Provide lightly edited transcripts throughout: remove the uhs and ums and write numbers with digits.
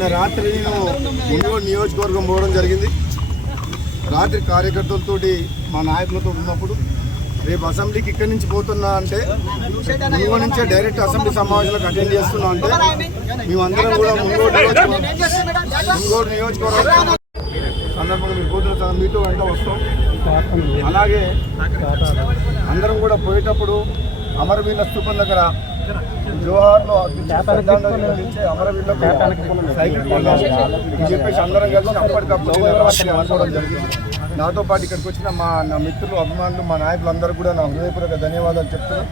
నిన్న రాత్రి నేను మునుగోడు నియోజకవర్గం పోవడం జరిగింది. రాత్రి కార్యకర్తలతోటి మా నాయకులతో ఉన్నప్పుడు రేపు అసెంబ్లీకి ఇక్కడి నుంచి పోతున్నా అంటే మునుగోడు నుంచే డైరెక్ట్ అసెంబ్లీ సమావేశాలకు అటెండ్ చేస్తున్నా అంటే మేమందరం కూడా మునుగోడు నియోజకవర్గం సందర్భంగా మీరు పోతున్న మీతో వెంట వస్తాం. అలాగే అందరం కూడా పోయేటప్పుడు అమరవీరుల స్తూపం దగ్గర జోహార్లో అమరవీరులకు సైకిల్ అని చెప్పేసి అందరం కలిసి అప్పటికప్పుడు అనుకోవడం జరిగింది. నాతో పాటు ఇక్కడికి వచ్చిన నా మిత్రులు, అభిమానులు, మా నాయకులు అందరూ కూడా నా హృదయపూర్వక ధన్యవాదాలు చెప్తున్నాను.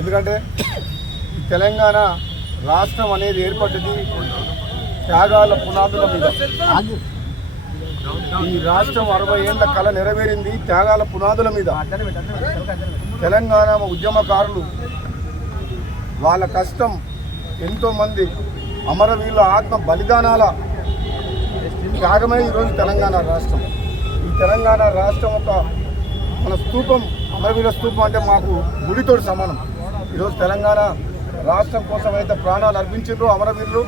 ఎందుకంటే తెలంగాణ రాష్ట్రం అనేది ఏర్పడ్డది త్యాగాల పునాదుల మీద. ఈ రాష్ట్రం 60 ఏళ్ల కళ నెరవేరింది త్యాగాల పునాదుల మీద. తెలంగాణ ఉద్యమకారులు వాళ్ళ కష్టం, ఎంతోమంది అమరవీరుల ఆత్మ బలిదానాల త్యాగమే ఈరోజు తెలంగాణ రాష్ట్రం. ఈ తెలంగాణ రాష్ట్రం మన స్తూపం, అమరవీరుల స్తూపం అంటే మాకు గుడితో సమానం. ఈరోజు తెలంగాణ రాష్ట్రం కోసం అయితే ప్రాణాలు అర్పించారో అమరవీరులు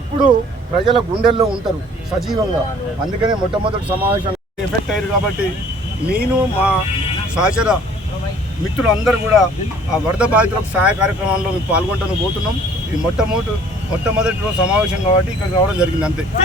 ఎప్పుడూ ప్రజల గుండెల్లో ఉంటారు సజీవంగా. అందుకనే మొట్టమొదటి సమావేశం ఎఫెక్ట్ అయ్యారు కాబట్టి నేను మా సహచర మిత్రులు అందరూ కూడా ఆ వరద బాధితులకు సహాయ కార్యక్రమాల్లో మేము పాల్గొంటాను పోతున్నాం. ఇది మొట్టమొదటి రోజు సమావేశం కాబట్టి ఇక్కడికి రావడం జరిగింది అంతే.